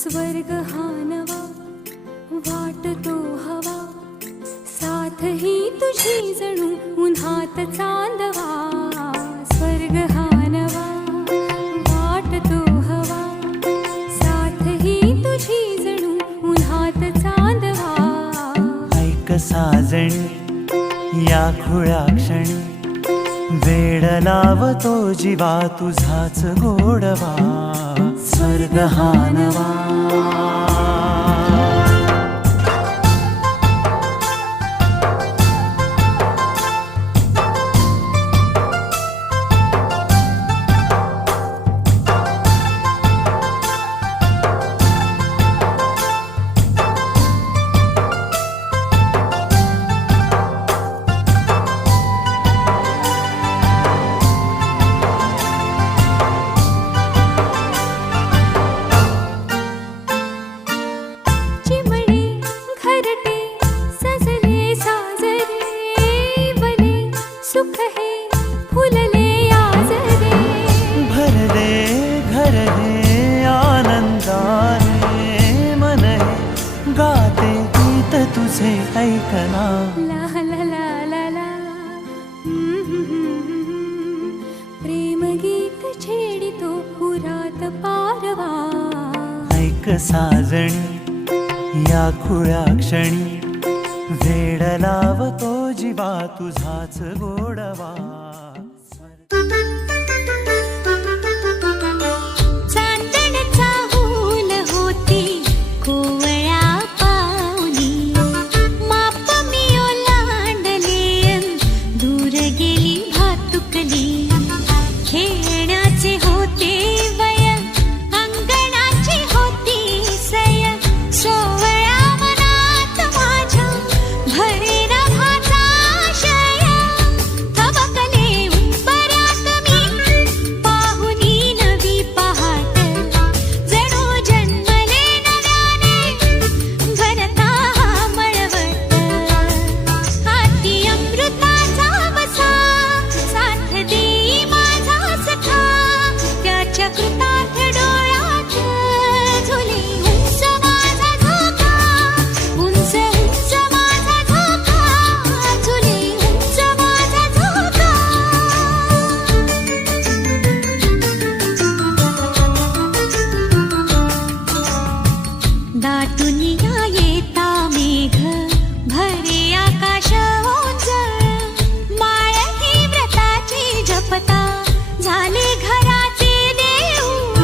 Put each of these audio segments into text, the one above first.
स्वर्ग हा नवा वाटतो हवा, साथ ही तुझी जणू उन्हात चांदवा. स्वर्ग हा नवा वाटतो हवा, साथ ही तुझी जणू उन्हात चांदवा. ऐक साजणी या खुळ्या क्षणी, वेड लावतो जीवा तुझाच गोडवा. स्वर्ग हा नवा. सुख है फुलले आजरे, भरले घर हे आनंदाने. मन हे गाते गीत तुझे ऐकना. ला ला ला ला ला. प्रेम गीत छेडितो पुरात पारवा. ऐक साजणी या खुळ्या क्षणी, वेड लावतो जीवा तुझाच गोडवा. चांदणचा हूल होती कोवळ्या पाऊली, माप मी ओलांडले दूर गेली भातुकली. खेळण्याचे होते वय, अंगणाची होती सय, सोवळ्या मनात माझ्या भरेना भाचा शय. थबकले उंबऱ्यात मी पाहुनी नवी पहाट, जणू जन्मले नव्याने घनता मळवट. हाती अमृताचा वसा, साथ देई माझा सखा. त्याच्या कृतार्थ डोळ्यात झुले उंच माझा झोका. उंच उंच माझा झोका, झुले उंच माझा झोका. दाटून या येता मेघ, भरे आकाश ओंजळ. माळ ही व्रताची जपता, झाले घराचे देऊळ.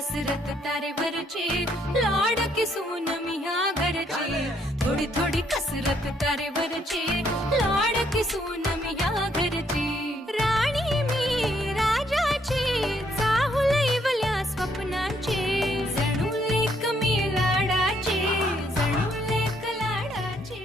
कसरत तारेवरची, लाडकी सून मी ह्या घरची. थोडी थोडी कसरत तारेवरची, लाडकी सून मी ह्या घरची. राणी मी राजाची, चाहूल इवल्या स्वप्नांची. जणू लेक मी लाडाची, जणू लेक लाडाची.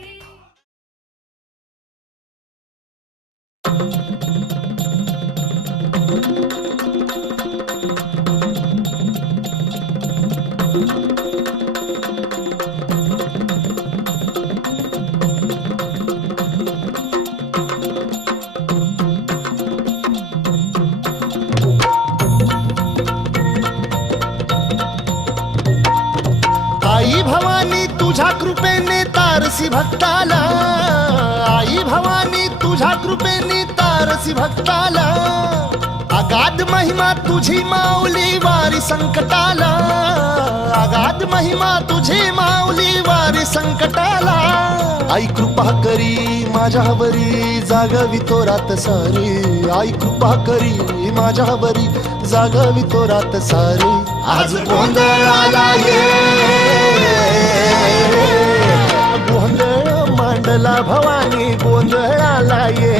आई भवानी तुझ्या कृपेने तारसी भक्ताला, आई भवानी तुझ्या कृपेने तारसी भक्ताला. अगाध महिमा तुझी माऊली वारी संकटाला, अगाध महिमा तुझी माऊली वारी संकटाला. आई कृपा करी माझ्यावरी, जागवी तो रात सारी. आई कृपा करी माझ्यावरी, जागवी तो रात सारी. आज गोंधळाला ये, गोंधळ मांडला भवानी, गोंधळाला ये.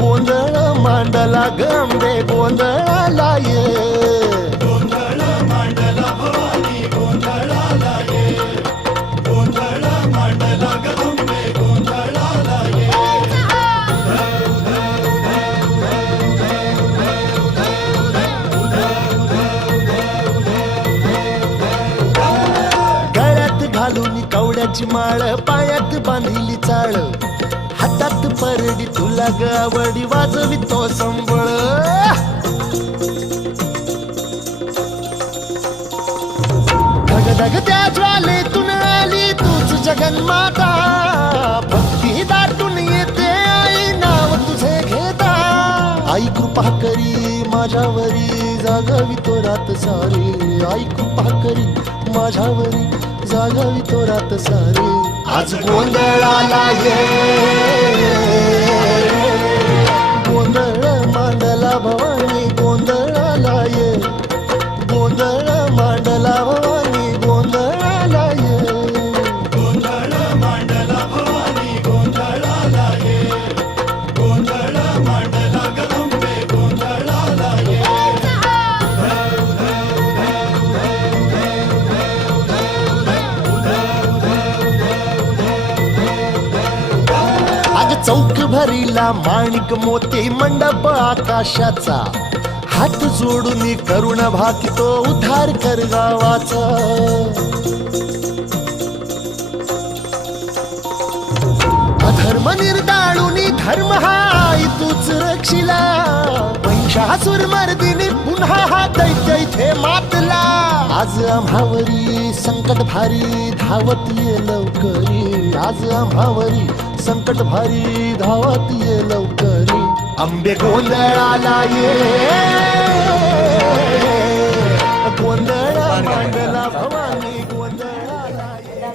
गोंधळ मांडला गंबे, गोंधळाला ये. गोंधळ मांडला भवानी, गोंधळाला ये. गोंधळ मांडला गंबे, गोंधळाला ये. गळ्यात घालून कवड्याची माळ, पायात बांधिली चाळ. हातात परडी तुला गावडी, वाजवी तो संबळ. धगधग त्या ज्वालेतून आली तूच जगन्माता. भक्ती दाटून येते आई, नाव तुझे घेता. आई कृपा करी माझ्यावरी, जागवी तो रात सारी. आई कृपा करी माझ्यावरी, जागवी तो रात सारी. आज गोंधळाला ये, गोंधळ मांडला भवानी, गोंधळाला ये. गोंधळ मांडला भवानी, गोंधळाला ये. गोंधळ मांडला भवानी, गोंधळाला ये. गोंधळ मांडला गंबे, गोंधळाला ये. चौक भरीला माणिक मोती, मंडप आकाशाचा. हात जोडून करुण भाकितो, उद्धार कर गावाचा. अधर्म निर्दाळून धर्म हा आई तूच रक्षिला. महिषासुर मर्दिनी पुन्हा हा दैत्य इथे मातला. आज आम्हावरी संकट भारी, धावत ये लवकरी. आज आम्हावरी संकट भारी, धावत ये लवकरी. अंबे गोंधळाला ये, गोंधळ मांडला भवानी, गोंधळाला ये.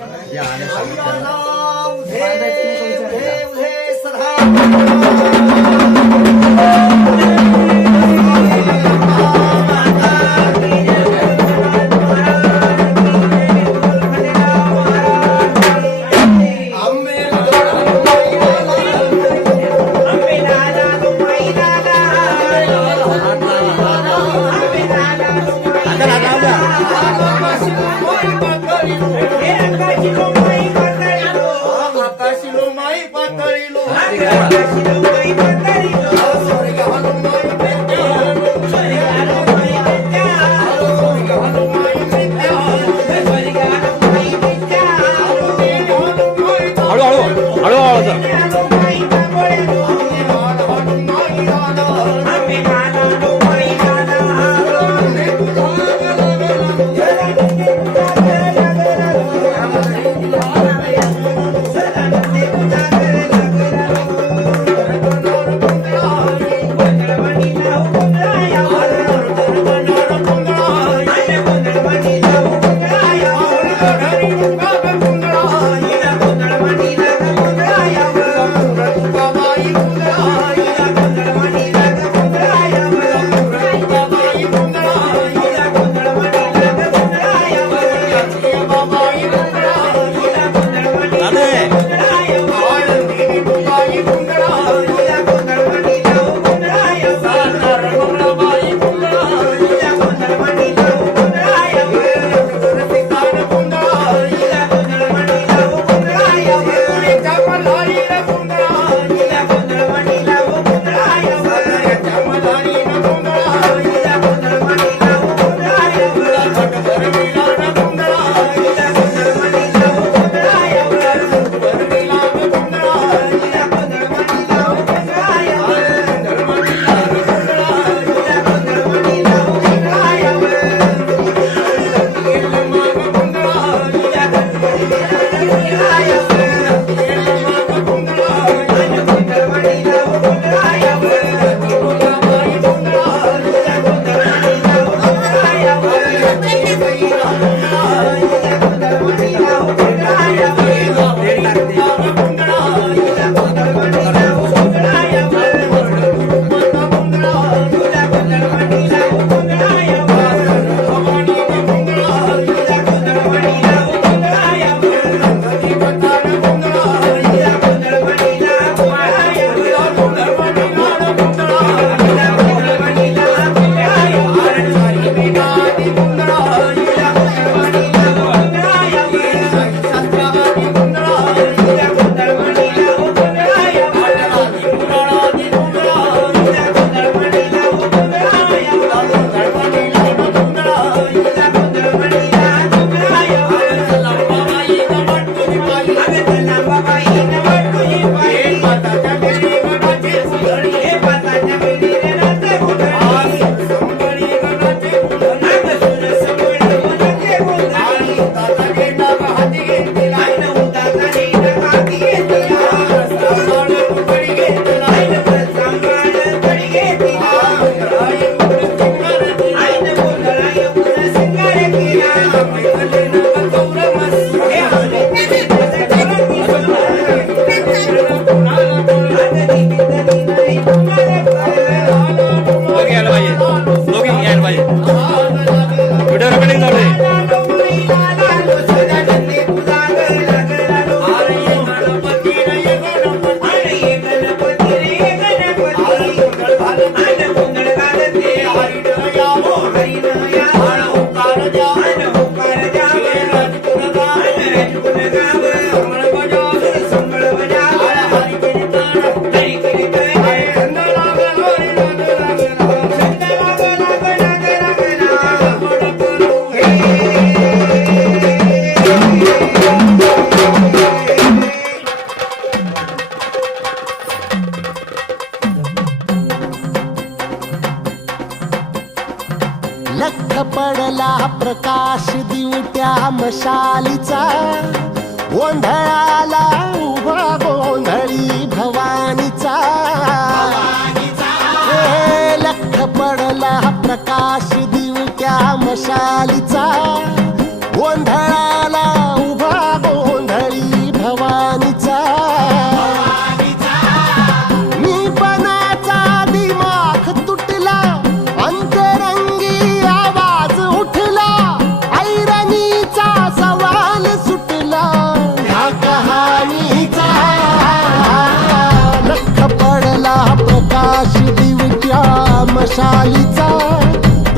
पडला प्रकाश दिवट्या मशालीचा गोंधळाला उभा गोंधळी भवानीचा हे लख पडला प्रकाश दिवट्या मशालीचा गोंधळाला उभा गोंधळी भवानीचा मी पणाचा दिमाग तुटला अंतरंगी आवाज उठला ऐरणीचा सवाल सुटला ह्या कहाणीचा लख पडला प्रकाश दिवट्या मशालीचा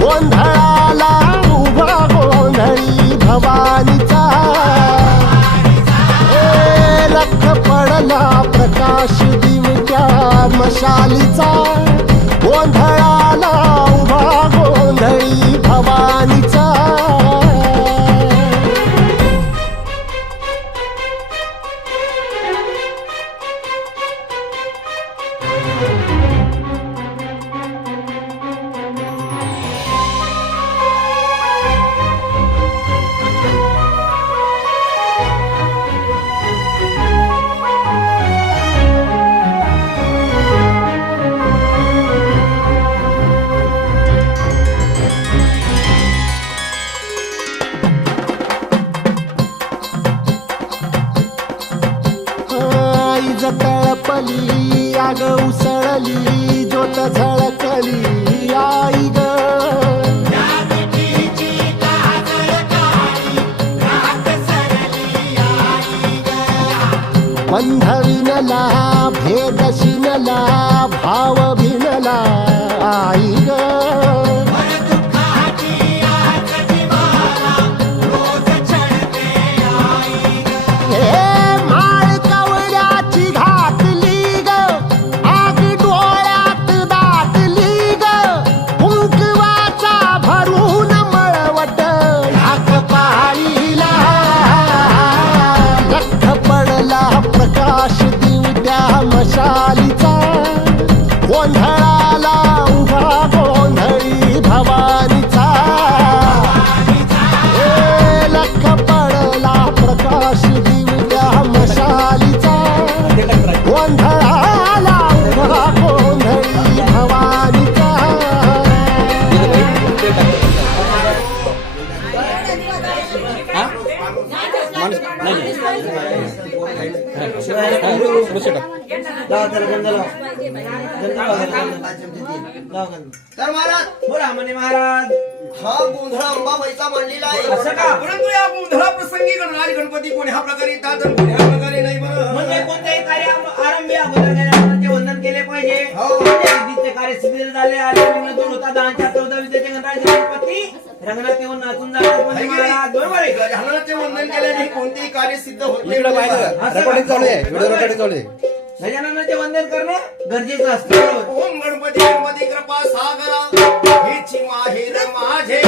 गोंधळाला उभा गोंधळी भवानीचा हे लख पडला प्रकाश दिवट्या मशालीचा गोंधळाला उभा गोंधळी भवानीचा तळपली आग उसळली ज्योत झळकली आई ग बंध विनला भेद शिनला भाव भिनला आई ग प्रकाश दिवट्या मशालीचा गोंधळाला उभा गोंधळी भवानीचा हे लख पडला प्रकाश दिवट्या मशालीचा गोंधळाला उभा गोंधळी भवानीचा तर महाराज बोला म्हणे महाराज हा गोंधळ अंबाबाईचा मांडलेला आहे असं का परंतु या गोंधळा प्रसंगी गणराज गणपती कोण्या प्रकारे येतात आणि कोण्या प्रकारे नाही बरं म्हणजे कोणत्याही कार्य आरंभी अगोदर गणपतीचे वंदन केले पाहिजे विधीचे कार्य सिद्ध झाले आले लग्न दूर होता 10/14 विद्येचे गणराज गणपती रंगणात येऊन नाचून जातात म्हणजे महाराज बरोबर आहे गजाननाचे वंदन केल्याने कोणतेही कार्य सिद्ध होत नाही रेकॉर्डिंग चालू आहे व्हिडिओ रेकॉर्डिंग चालू आहे गजाननाचे वंदन करणं गरजेचं असतं ओम गणपती गणपती कृपा सागरा हेची माहेर माझे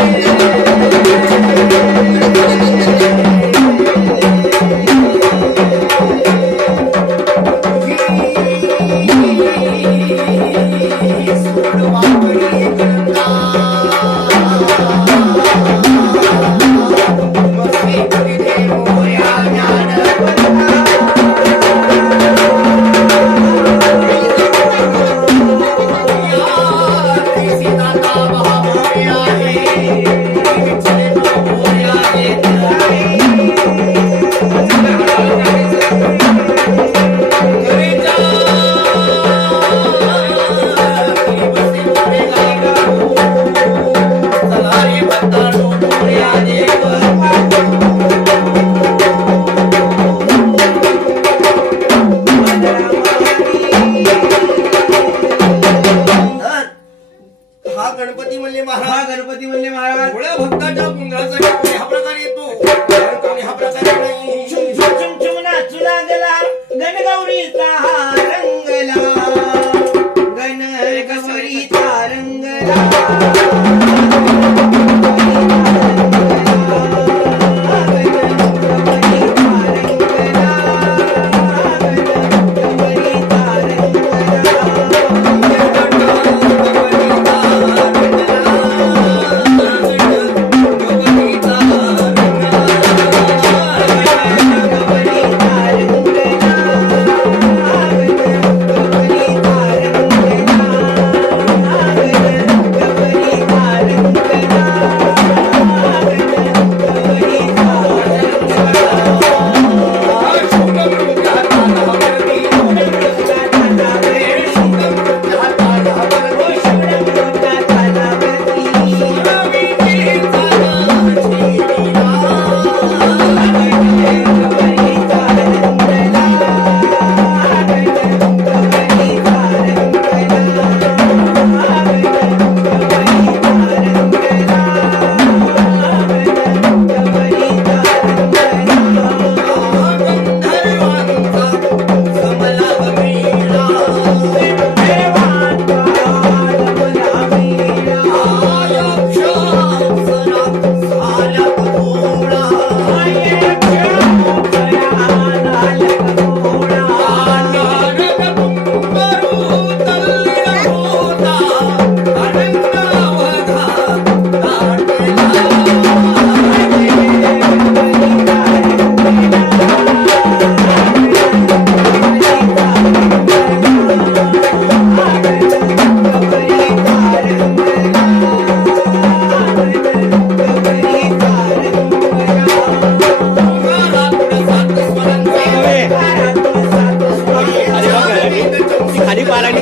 महाराणी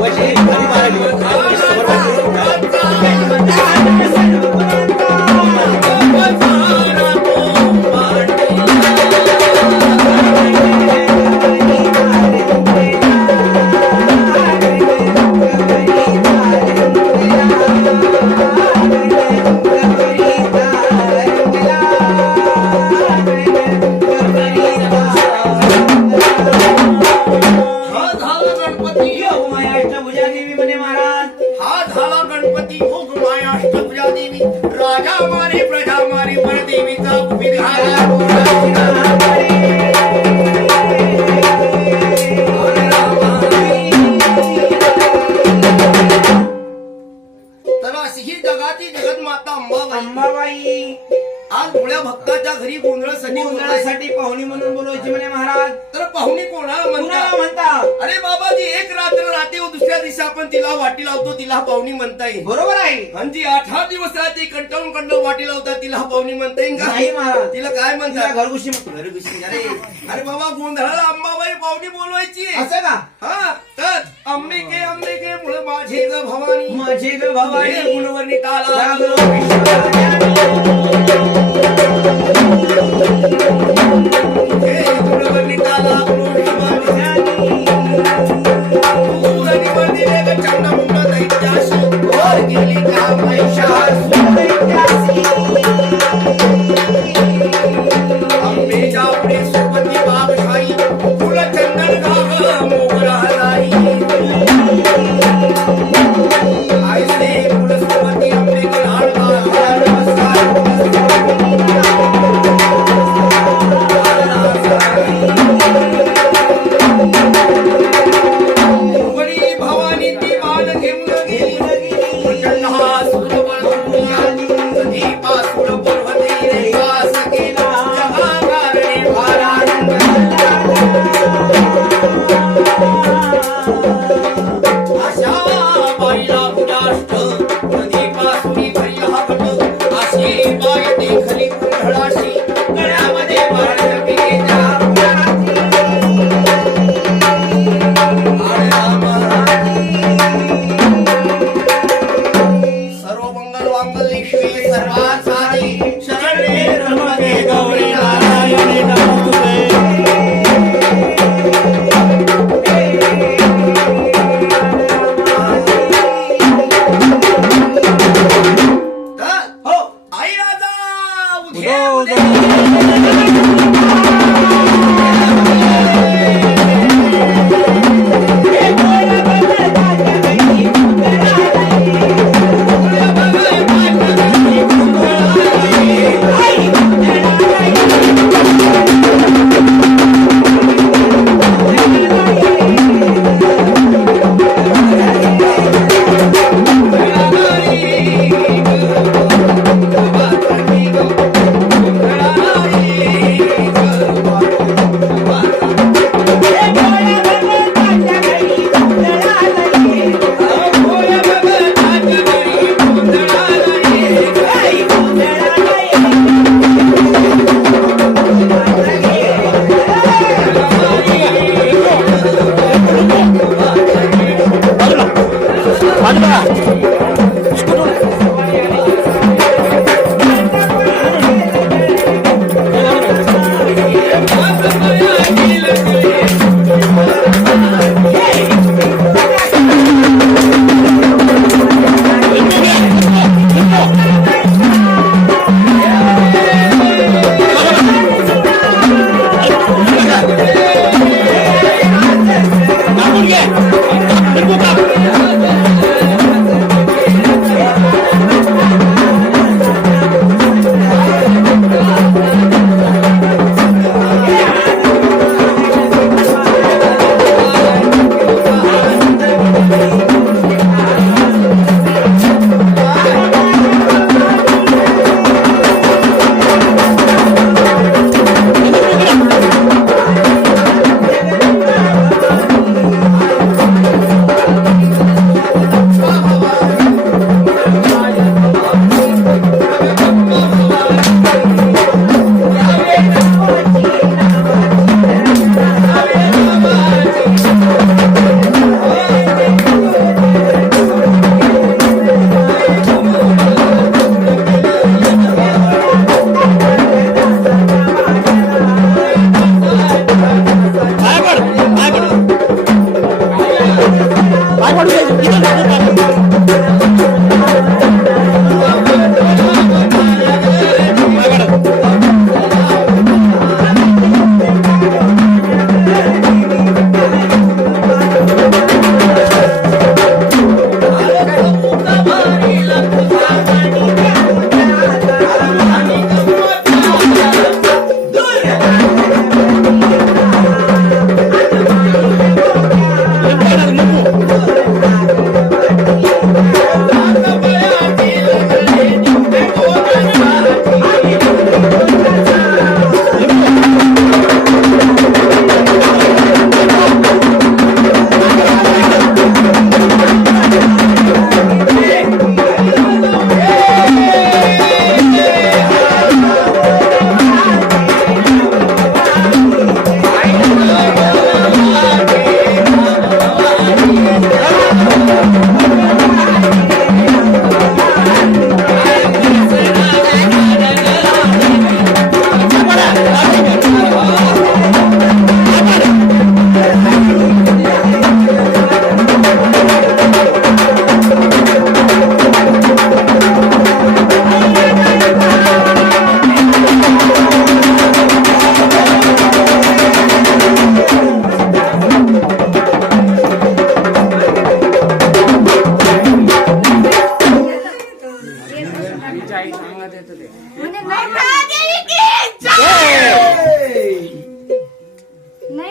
वैष्णवी महाराणी हा झाला गणपती माया अष्टभुजा देवी म्हणे महाराज. हा झाला गणपती हो माया अष्टभुजा देवी राजा मारे प्रजा मारे परदेवीचा उपीत तर अशी ही जगाची जगन्माता अंबाबाई अंबाबाई आज भोळ्या भक्ताच्या घरी गोंधळासाठी गोंधळासाठी पाहुणी म्हणून बोलवायची म्हणे महाराज. तर पाहुणी कोणाला कुणाला म्हणतात म्हणता? अरे बाबाजी एक रात्र राहते व दुसऱ्या दिवशी आपण तिला वाटी लावतो तिला पाहुणी म्हणता येईल बरोबर आहे. आणि जी 8 दिवस राहते कंटाळून वाटी लावतात तिला पाहुणी म्हणता येईल नाही का महाराज. तिला काय तिला म्हणतात घरगुशी म्हणतो. घरगुशी अरे अरे बाबा गोंधळाला अंबाबाई पाहुणी बोलवायची असं का? हा तर अंबिके अंबिके मुळे माझे ग भवानी माझे ग भवानी हे गुणवर्णी ताला जागरो हे गुणवर्णी ताला चंडमुंड दैत्याशी वर गेली का अंबेच्या पुढे सुपती बाबशाही तुला चंदन गाव मोगरा हलाई आयसे कुलस्वती आपले नमस्कार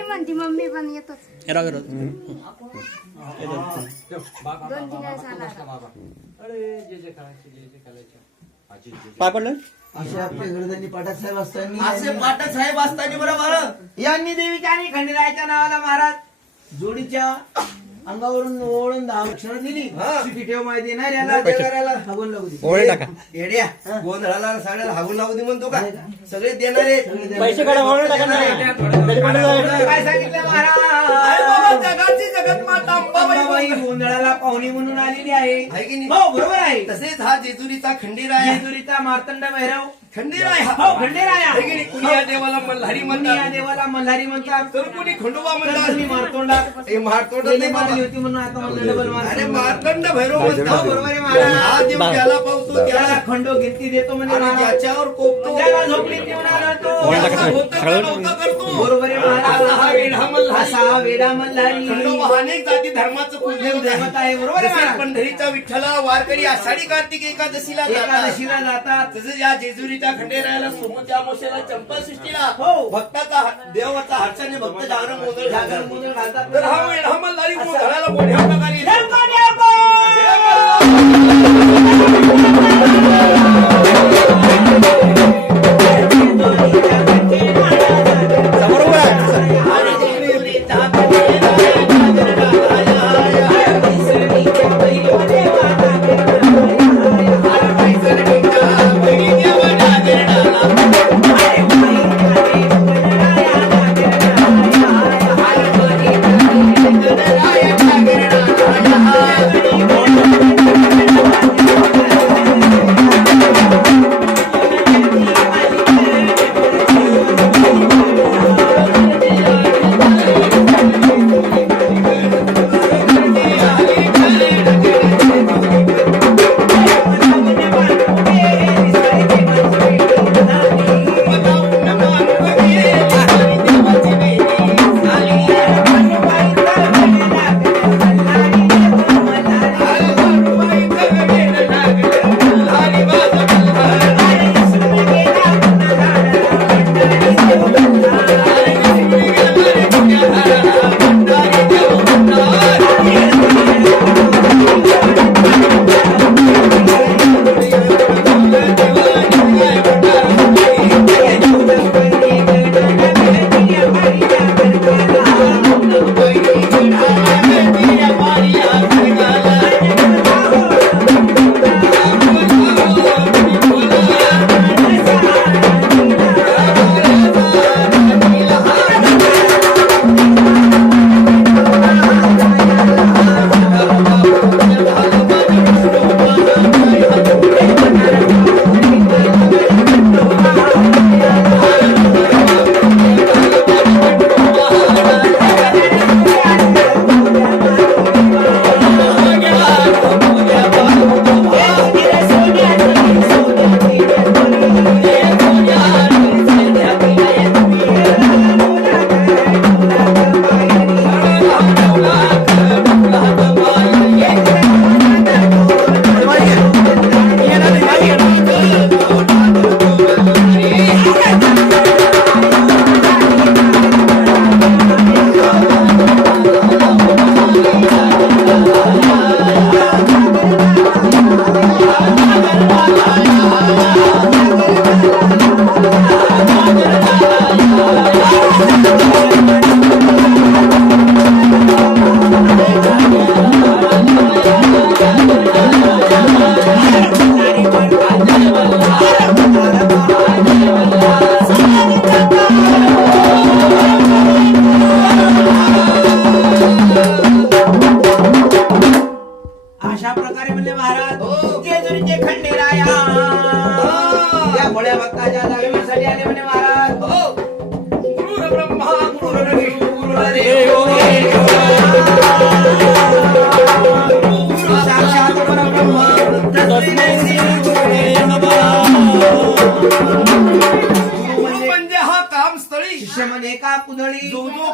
नाही म्हणती मम्मी पण येतोच राव राव 2-3 वेळेस आला आता. पाय पडलं असे आपले गरजांनी पाठक साहेब असताना असे पाठक साहेब असताना बरोबर यांनी देवीच्या आणि खंडेरायाच्या नावाला महाराज जोडीच्या अंगावरून ओळून 10 लक्षणं दिली सुखी ठेव माहिती देणार याला देणाऱ्याला हागून लागू दे ओळे टाका येड्या गोंधळाला साड्याला हागून लावू दे म्हणतो का सगळे देणारे पैसे काढा ओळे टाका ना. काय सांगितलं महाराज जगाची जगत माता अंबाबाई गोंधळाला पाहुणी म्हणून आलेली आहे आहे की नाही? हो बरोबर आहे तसेच हा जेजुरीचा खंडेराय जेजुरीचा मार्तंड भैरव खंडेराय हो खंडेराया आहे की नाही? कुणी या देवाला मल्हारी या म्हणतात देवाला मल्हारी म्हणतात तर कुणी खंडोबा तर तुम्ही म्हणतात मारतोंडा हे मारतोंड गेली नाही मारली बाबा. होती म्हणून आता म्हणलं डबल अरे मार मार्तंड भैरव म्हणतात हो, बरोबर आहे महाराज. हा देव त्याला पावतो त्याला त्याला खंडो गिनती देतो म्हणजे आणि महाराज. ज्याच्यावर कोपतो ज्याला झोपली ती म्हणाला तो. ओळे टाका त्याचा सगळं. होतं का नव्हतं करतो बरोबर आहे महाराज. असा हा वेढा मल्हारी. असा हा वेडा मल्हारी. खंडोबा अनेक जाती धर्माचं पूजन देवता आहे, बरोबर आहे जसे महाराज. पंढरीचा विठ्ठला वारकरी आषाढी कार्तिक एकादशीला जातात एकादशीला जातात तसंच या जेजुरीच्या खंडेरायाला सोमच्या अमावस्येला चंपाषष्ठीला हो. भक्ताचा देवाचा हर्षाने भक्त जागरण मोदळ जागर घालतात. मोदळ घालतात. तर हा वेळ हा मल्हारी घराला मोठ्या प्रकारे येतो. देवको, देवको. समोर उभा आहे. Thank you.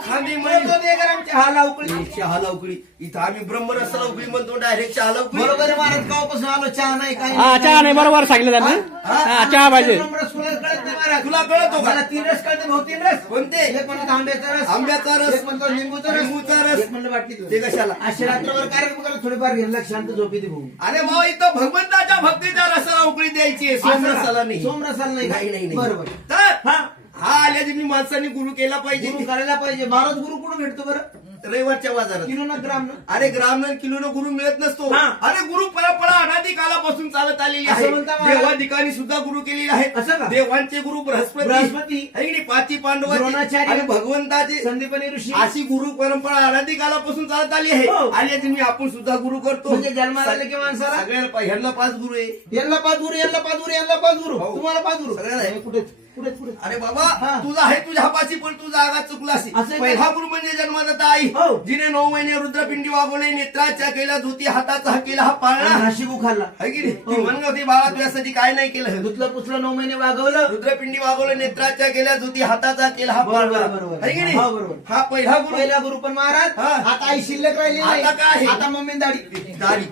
खांबे तो ते गरम चहाला उकळी चहाला उकळी इथं आम्ही ब्रह्मरसाला उकळी म्हणतो डायरेक्ट चहाला उकळी बरोबर आहे महाराज गावापासून आलो चहा नाही काही हा चहा नाही बरोबर सांगितलं त्यांनी हा चहा पाहिजे रस तुला कळत नाही महाराज तुला कळतो का मला 3 रस कळते भाऊ 3 रस कोणते एक म्हणतो आंब्याचा रस आंब्याचा रस एक म्हणतो लिंबूचा लिंबूचा रस. एक म्हणतो बाटलीतला. ते कशाला असे रात्रभर कार्यक्रम करा थोडीफार घेतला शांत झोपी दे भाऊ अरे भाऊ इथं भगवंताच्या भक्तीच्या रसाला उकळी द्यायची आहे, सोमरसाला नाही सोमरसाला नाही नाही, नाही, नाही. बरोबर तर हा हा आल्याची माणसांनी गुरु केला पाहिजे गुरु करायला पाहिजे महाराज गुरु कुठून भेटतो बरं रविवारच्या बाजारात किलो ना ग्राम ना अरे ग्राम किलो गुरु मिळत नसतो हा. अरे गुरु परंपरा अनादी कालापासून चालत आलेली असं आहे म्हणता महाराज? देवा ठिकाणी सुद्धा गुरु केलेली आहे असं का? देवांचे गुरु बृहस्पती बृहस्पती. है की नाही? पाची पांडवाची द्रोणाचार्य. आणि भगवंताचे संदीपनी ऋषी अशी गुरु परंपरा अनादी कालापासून चालत आली आहे हो. आणि तुम्ही आपण सुद्धा गुरु करतो म्हणजे जन्माला आले की माणसाला सगळ्याला ह्यांना 5 गुरु आहे यांना 5 गुरु यांना 5 गुरु यांना 5 गुरु हो. तुम्हाला 5 गुरु सगळ्याला आहे. कुठे कुठे कुठे अरे बाबा हा. तुझा आहे तुझ्या हापाची पण तुझा आगात चुकला असं आहे का? पहिला गुरु म्हणजे जन्मदाता आई हो. जिने 9 महिने रुद्रपिंडी वागवले नेत्राच्या केला धोती हाताचा हा केला हा पाळणा नाशिक खाल्ला है की नाही हो. ती म्हणत होती बाळा तुझ्यासाठी काय नाही केलं धुतलं पुसलं 9 महिने वागवलं रुद्रपिंडी वागवलं नेत्राच्या केल्या धोती हाताचा केला हा बरोबर, पाळणा बरोबर. है की नाही हो, बरोबर. हा पहिला गुरु पहिला गुरु पण महाराज हा. आता आई शिल्लक राहिली नाही आता काय आहे? आता मम्मी दाढी दारी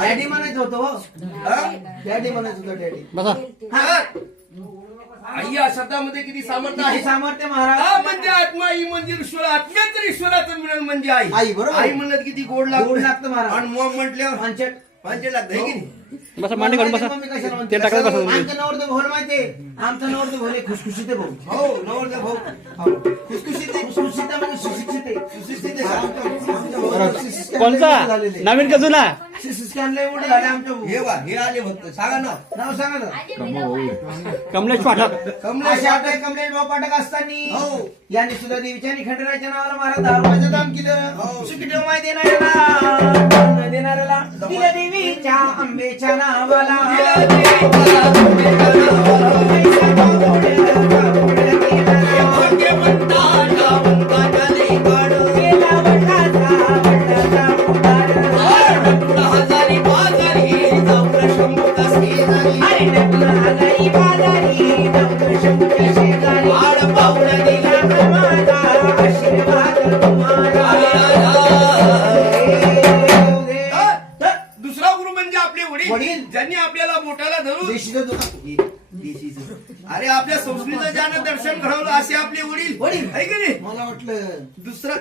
डॅडी म्हणायचं होतं हो हा? डॅडी म्हणायचं होतं डॅडी बसा तर आई या शब्दामध्ये किती सामर्थ्य आहे किती सामर्थ्य हा महाराज म्हणजे आत्मा आई म्हणजे ईश्वर आत्म्यात ईश्वराचं मिळून म्हणजे आई आई, बरोबर. आई म्हणत किती गोड गोड लागतं महाराज. आणि मग म्हटल्यावर पांचट पांचे लागतं है की नाही बसा मांडी घालून बसा मम्मी कशाला म्हणते? ते टाकत बसा तुम्ही. आमचं नवरदेव भोल माहितीये आमचं नवरदेव भोल आहे, खुशखुशीत आहे भाऊ हो नवरदेव भाऊ खुशखुशीत आहे खुशखुशीत आहे म्हणजे सुशिक्षित आहे सुशिक्षित आहे. हा, आमच्या भाऊ सुशिक्षित कोणचा झालेले. नवीन का जुना सुशिक्षित आणलंय एवढे झाले आमच्या भाऊ. हे वा हे आले फक्त सांगा ना नाव सांगा ना कमलेश पाठक कमलेश अशा आपल्या कमलेश भाऊ पाठक असताना हो. यांनी सुद्धा देवीच्या आणि खंडराच्या नावाला महाराज 10 रुपयाचं दान केलं हो. सुखदेव माय देणाऱ्याला न देणाऱ्याला दिल्या देवीच्या आंबेच्या नावाला दुसरा गुरु म्हणजे आपले वडील वडील. ज्यांनी आपल्याला बोटाला धरून देशीचं दुकान. अरे आपल्या संस्कृतीचं ज्यानं दर्शन घडवलं असे आपले वडील वडील. है की नाही मला वाटलं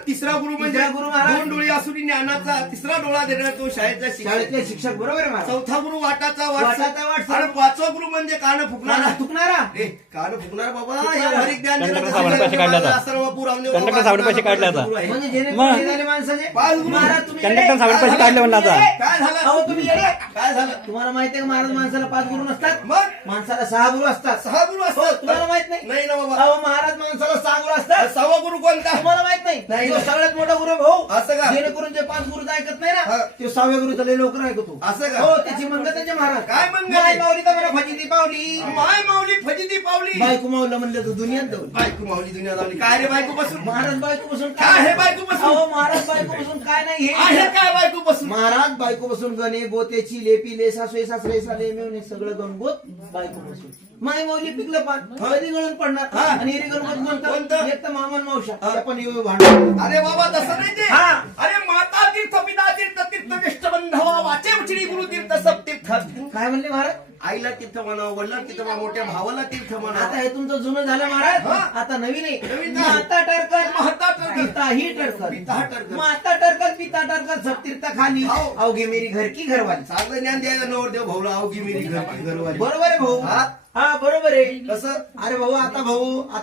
तिसरा गुरु म्हणजे तिसरा गुरु महाराज. 2 डोळे असून ज्ञानाचा तिसरा डोळा देणार तो शाळेचा शिक्षक शाळेतले शिक्षक बरोबर आहे महाराज. चौथा गुरु वाटाचा वाटाचा वाटसा. आणि 5वा गुरु म्हणजे कान फुकणारा मला थुकणारा ए कान फुकणार बाबा फुकणारा. व्यावहारिक ज्ञान कंडक्टर देण्याचं सावड पैसे काढले आता. सर्व रामदेव कंडक्टर बाबा सावड पैसे काढले आता. गुरु आहे. म्हणजे मग. जेणेकरून हे झाले माणसाचे 5 गुरु. महाराज तुम्ही कंडक्टर सावड पैसे काढले म्हणलं आता. काय झालं अहो तुम्ही येडे. काय झालं तुम्हाला माहिती आहे का महाराज माणसाला 5 गुरु नसतात मग माणसाला 6 गुरु असतात 6 गुरु हो, असतात तुम्हाला माहित नाही नाही ना बाबा अहो महाराज माणसाला 6 गुरु असतात 6वा गुरु कोणता तुम्हाला माहित नाही नाही ना. तो सगळ्यात मोठा गुरु आहे भाऊ असं का? जेणेकरून जे 5 गुरुचं ऐकत नाही हा. ना ते 6व्या गुरुचं लय लवकर ऐकतो असं का? हो त्याची मंगत त्याचे महाराज काय मंगत माय आहे? माऊली तर मला फजिती पावली माय माऊली फजिती पावली बायको माऊला म्हणलं तर दुनियात जाऊन बायको माऊली दुनिया लावली काय रे बायको बसून महाराज बायको बसून काय हे बायको बसून? अहो महाराज बायको बसून काय नाही आहे हे काय बायको बसून महाराज बायको बसून गणे गोत्याची लेपी ले सासू सासरे साले मिळून सगळं गणगोत बायको बसून माय माऊली पिकलं पान कधी गळून पडणार हा. आणि हे गणगोत कोणतं? कोणतं एक तर मामन मावशा आपण येऊ भांडण अरे बाबा तसं नाही ते हा. अरे माता तीर्थ पिता तीर्थ तीर्थ ज्येष्ठ बंधवा वाचे उचडी गुरु तीर्थ सब तीर्थ काय म्हणले महाराज आईला तीर्थ म्हणावं वडिलांना तीर्थ म्हणावं मोठ्या भावाला तीर्थ आता म्हणावं हे तुमचं जुनं झालं महाराज हा. आता नवीन आहे नवीन काय? माता टरकर माता टरकर. पिताही टरकर पिता टरकर. माता टरकर पिता टरकर सब तीर्थ खाली हो. अवघे मेरी घर की घरवाली चांगलं ज्ञान द्यायला नवरदेव भाऊला अवघी मेरी घरवाली बरोबर आहे भाऊ हा. हा बरोबर आहे कसं अरे भाऊ आता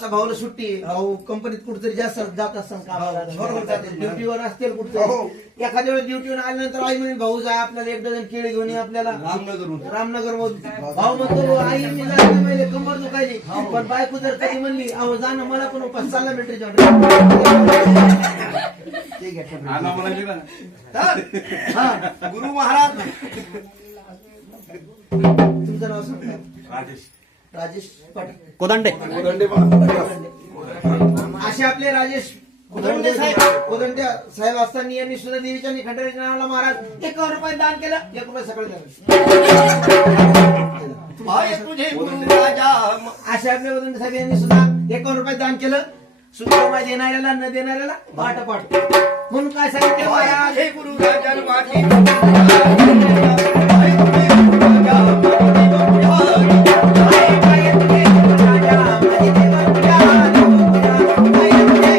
भाऊला सुट्टी आहे भाऊ कंपनीत कुठेतरी जास्त जात असतात कामाला बरोबर जातील. ड्युटीवर असतील हो. कुठे एखाद्या वेळेस ड्युटीवर आल्यानंतर आई म्हणे भाऊ जाय आपल्याला 1 डझन केळी घेऊन ये आपल्याला रामनगरहून रामनगर मधून भाऊ म्हणतो आई मी जायला पहिले कंबर दुखायली पण बायको जर कधी म्हणली अहो जा ना मला पण उपास चालला भेटरी ते घ्या तर, गुरु महाराज तुमचं नाव सांगा राजेश पाटील कोदंडे असे आपले राजेश कोदंडे साहेब असताना यांनी सुद्धा देवीच्या आणि खंडारीच्या नावाला महाराज 1 रुपये दान केलं 1 रुपये सकाळी भाई तुझे गुरु राजा असे आपले कोदंडे साहेब यांनी सुद्धा 1 रुपये दान केलं सुखमा देणाऱ्याला न देणाऱ्याला वाट पाडतो म्हणून काय सांगितलं महाराज हे गुरु राजा माझी आई तुझे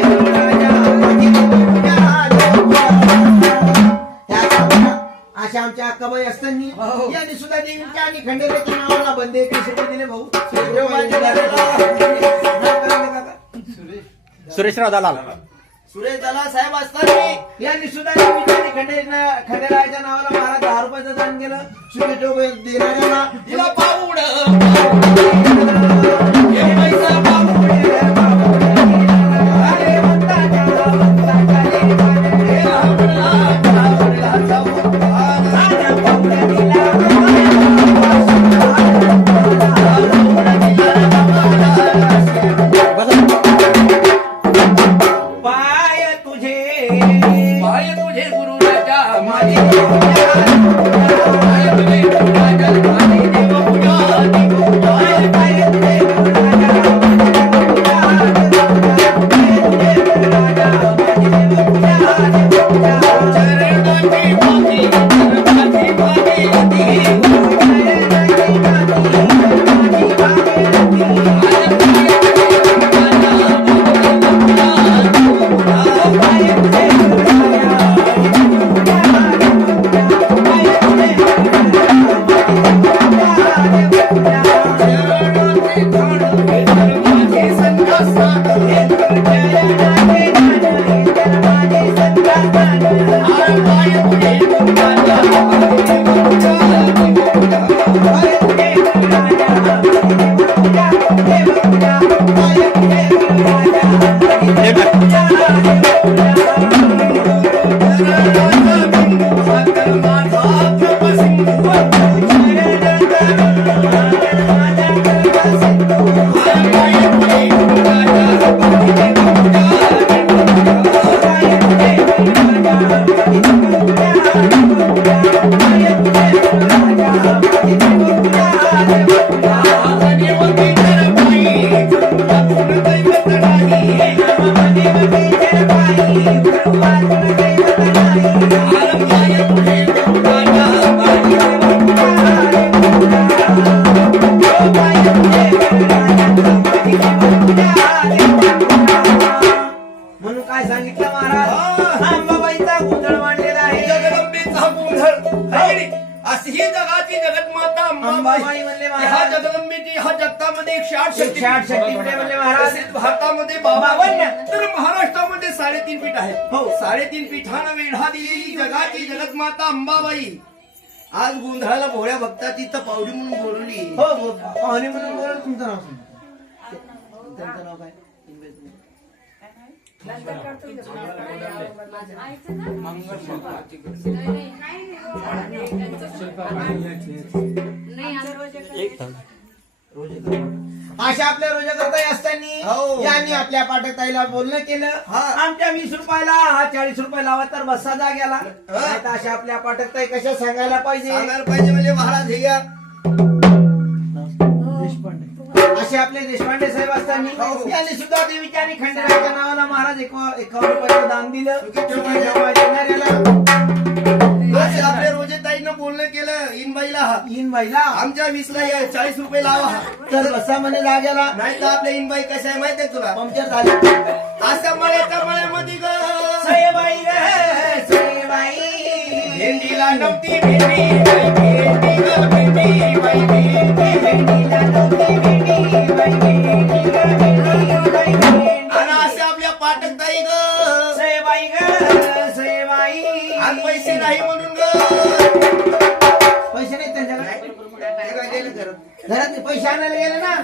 गुरु राजा अशा आमच्या अक्काबाई असताना यांनी सुद्धा देवीच्या आणि खंडेराच्या नावाला बंदे 21 रुपये दिले भाऊ. सुरेशराव दलाल सुरेश दलाल साहेब असताना यांनी सुद्धा देवीच्या आणि खंडेराच्या नावाला महाराज 10 रुपयाचं दान केलं. सुरेश रुपये देणाऱ्याला तिला पाऊड हे पैसा पाऊड अरे वंताच्या पाय तुझे पाय तुझे गुरु राजा माझी पाय तुझे गुरु राजा माझी देव पूजा पाय तुझे चरणाची पाती चरणाची म्हणून काय सांगितलं महाराज अंबाबाईचा गोंधळ मांडलेला आहे. जगदंबेचा गोंधळ आहे. अशी ही जगाची जगतमाता अंबाबाई अंबाबाई म्हणले ह्या महाराज जगदंबेची ह्या जगतामध्ये 108 108 शक्तीपीठे म्हणले महाराज. तसेच भारतामध्ये 52 तर महाराष्ट्रामध्ये 3.5 पीठ आहे. हो. 3.5 पीठानं वेढा दिलेली जगाची जगतमाता अंबाबाई आज गोंधळाला भोळ्या भक्ताची तर पावडी म्हणून बोलवली. हो हो पाहुणे म्हणून बोला तुमचं नाव सांगा. त्यांचं नाव काय? अशा आपल्या रोजगारताई असताना हो. यांनी आपल्या पाठकताईला बोलणं केलं. आमच्या 20 रुपयाला हा 40 रुपये लावा तर बसा जाग्याला. नाही तर अशा आपल्या पाठकताई कशा सांगायला पाहिजे. सांगायला पाहिजे म्हणजे महाराज हे या असे आपले देशपांडे साहेब असताना यांनी सुद्धा देवीच्या आणि खंडेराच्या नावाला महाराज 51 रुपयाचं दान दिलं. असे आपल्या रोजेताईनं बोलणं केलं इनबाईला इनबाईला आमच्या 20ला या 40 रुपये लावा तर बसा म्हणे जाग्याला. नाही तर आपल्या इनबाई कशा आहे माहिती आहे तुला पंक्चर झाले. असं मळ्याच्या मळ्यामध्ये ग सयबाई ग सयबाई भेंडीला नव्हती भेंडी बाई भेंडी ग भेंडी बाई भेंडी भेंडीला नव्हती भेंडी बाई भेंडी ग भेंडी बाई भेंडी. आणि असे आपल्या पाठकताई ग सयबाई ग सयबाई आणि पैसे नाही म्हणून ग पैसे नाहीत त्यांच्याकडे. ते काय गेलं घरात घरात पैसे आणायला गेले ना.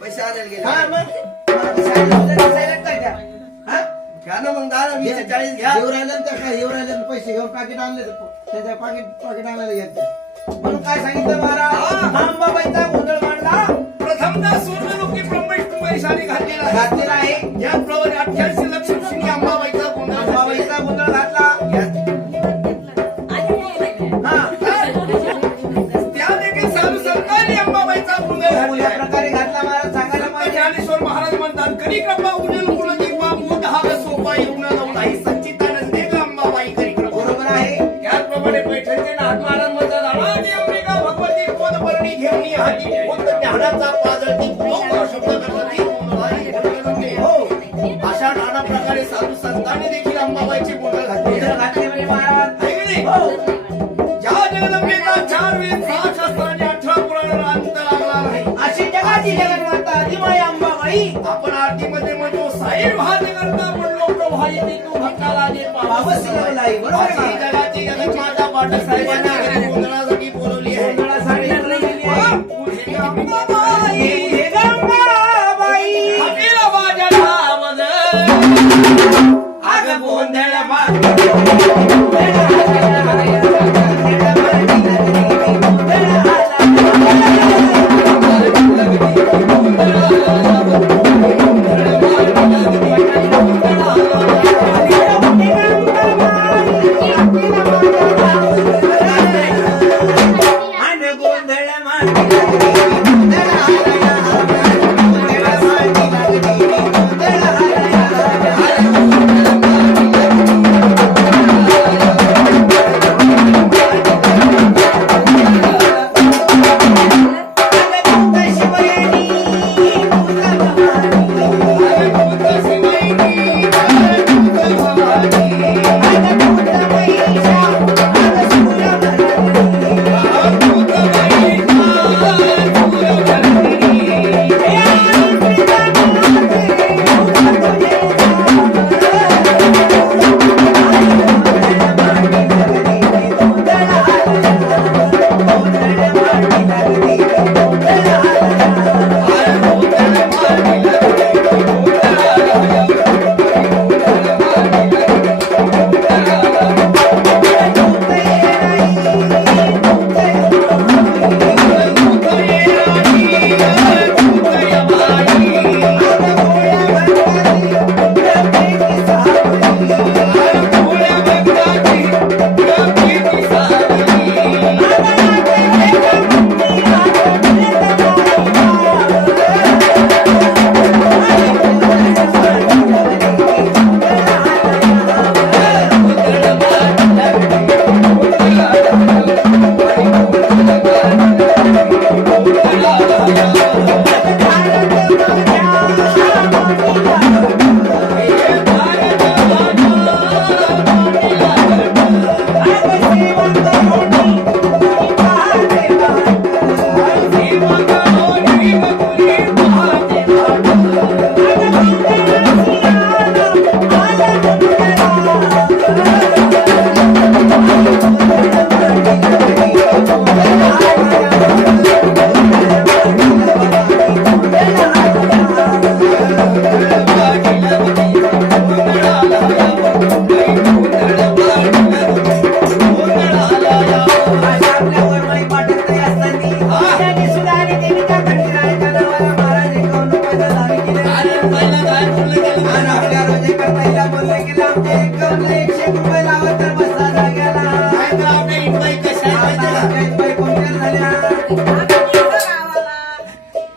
पैसे आणायला गेले हा मग मला सांगितलं होतं silent काय त्या? हा? घ्या ना मग 10-20-40 घ्या येऊ राहिले ना त्या काय येऊ राहिले ना पैसे घेऊन पाकिट आणले त्याच्या पाकिट आणायला घेतले. म्हणून काय सांगितलं महाराज अंबाबाईचा गोंधळ मांडला प्रथमदा सोनलोकी ब्रह्मेश साडी घातलेला आहे. घातलेला आहे. याप्रमाणे 88 लक्ष्मी अंबाबाईचा गोंधळ अंबाबाईचा गोंधळ घातला. हा त्या देखील साधू संतांनी अंबाबाईचा गोंधळ या घातला प्रकारे घातला महाराज सांगायला पाहिजे. ज्ञानेश्वर महाराज म्हणतात कधी कृपा उजल नवलाई संचितानंदे अंबाबाई करीकडे बरोबर आहे. त्याचप्रमाणे पैठणचे नाथ महाराज म्हणतात "आळाजी अंबिका भगवती पोतपर्णी घेऊन हाती पोत ज्ञानाचा पाजळती लोक शब्द करतात नवलाई जगदंबे." हो. अशा नाना प्रकारे साधू संतांनी देखील अंबाबाईची गोंधळ घातली गोंधळ घातले म्हणजे महाराज. आहे की नाही? हो. ज्या जगदंबेचा 4 वेद 6 शास्त्रांनी 18 पुराणांना अंत लागला नाही. अशी जगाची जगन्माता आदिमाई अंबाबाई आपण आरतीमध्ये म्हणतो साई भात करता म्हणलो प्रभाई तू भक्ताला दे पावस नवलाई. बरोबर अशी आहे. जगाची जगन्माता पाठक साहेबांना घरी गोंधळासाठी बोलवली आहे. गोंधळासाठी बोलवलेली आहे. पुढे अंबाबाई, हे गंगाबाई. हटीला माझ्या नामद. अग गोंधळ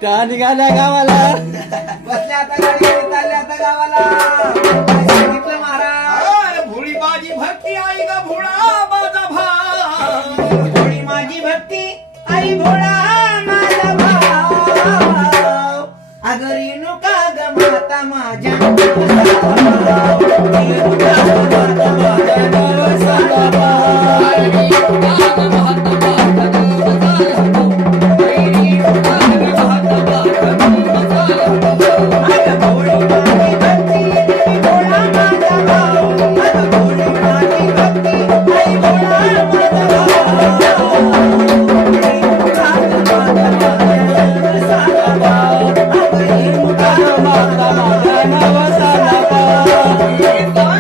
का निघाल्या गावाला बसल्या आता गाडी चालल्या आता गावाला. सांगितलं महाराज. भोळी बाजी भक्ती आई ग भोळा माझा भाव. थोडी माझी भक्ती आई भोळा माझा भाव. अगं रेणुका ग माता माझ्या Bye.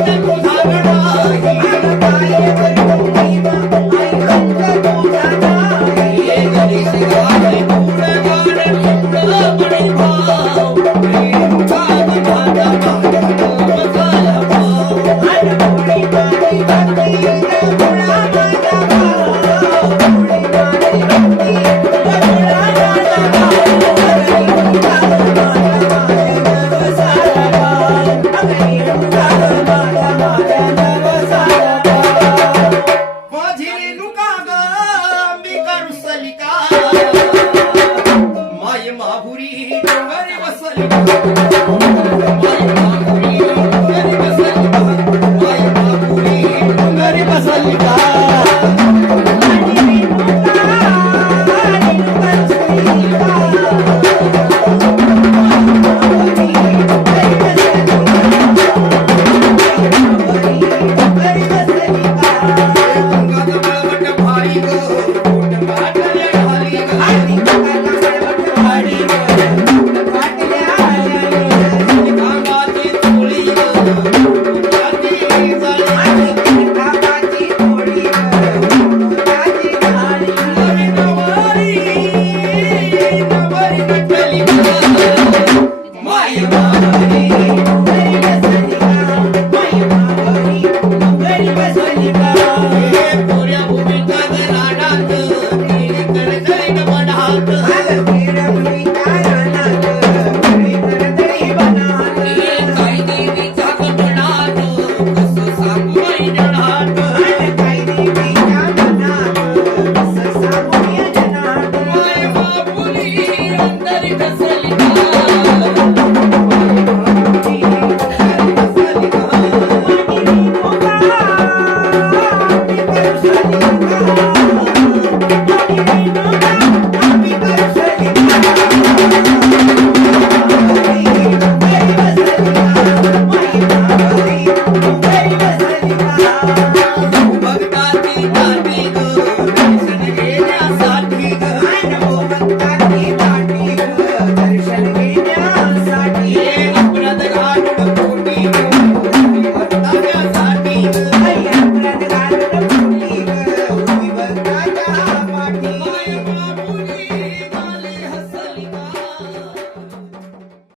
माझ्या